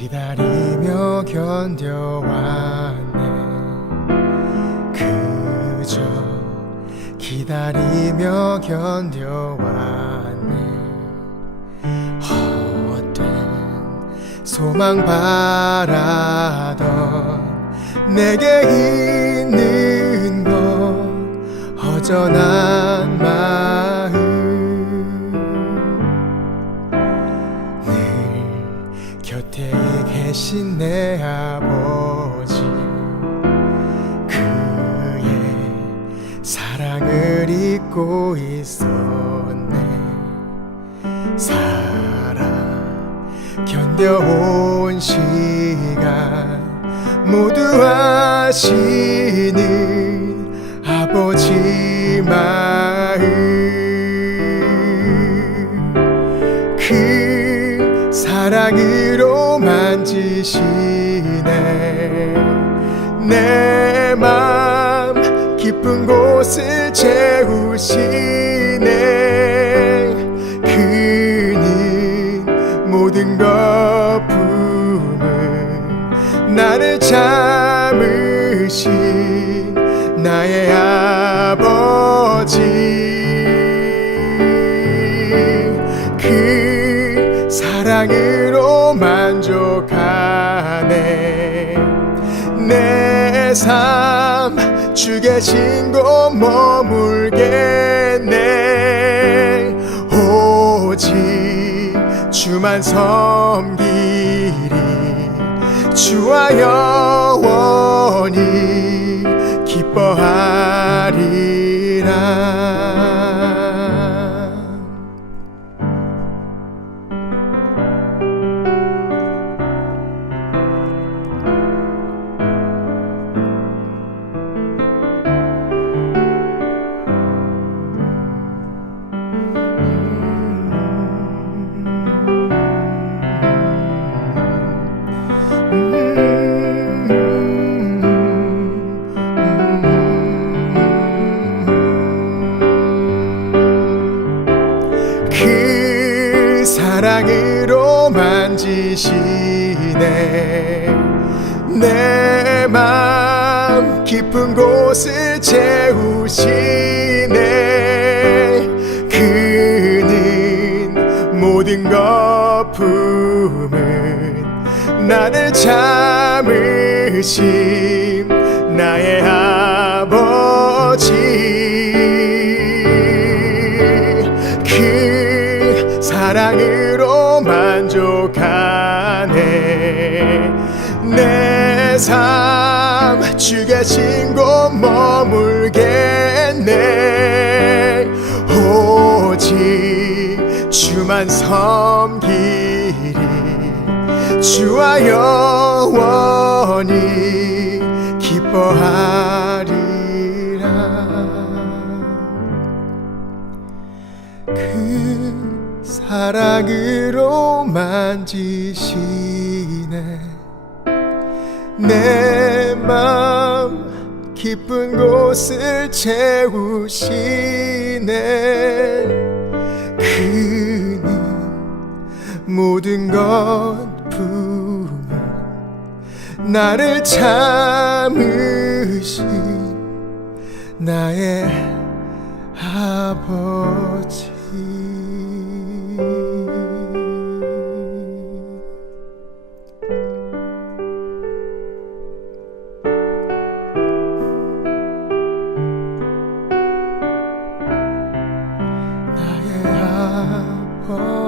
나 기다리며 견뎌왔네. 그저 기다리며 견뎌왔네. 헛된 소망 바라던 내게 있는 것 허전한 마 잊고 있었네. 살아 견뎌온 시간 모두 아시는 아버지 마음. 그 사랑으로 만지시네. 내맘 깊은 곳을 채 우시네 그는 모든 것 품은 나를 참으신 나의 아버지. 그 사랑으로 만족하네. 내 삶 주게 신고 머물겠네. 오직 주만 섬기리 주와 영원히 기뻐하리라 사랑으로 만지시네. 내맘 깊은 곳을 채우시네. 그는 모든 것 품은 나를 참으신 나의 아버지 사랑으로 만족하네. 내 삶 주게 신고 머물겠네. 오직 주만 섬기리 주와 영원히 기뻐하리라. 그 사랑으로 만지시네. 내맘 깊은 곳을 채우시네. 그는 모든 것 품은 나를 참으신 나의 아버지 Oh.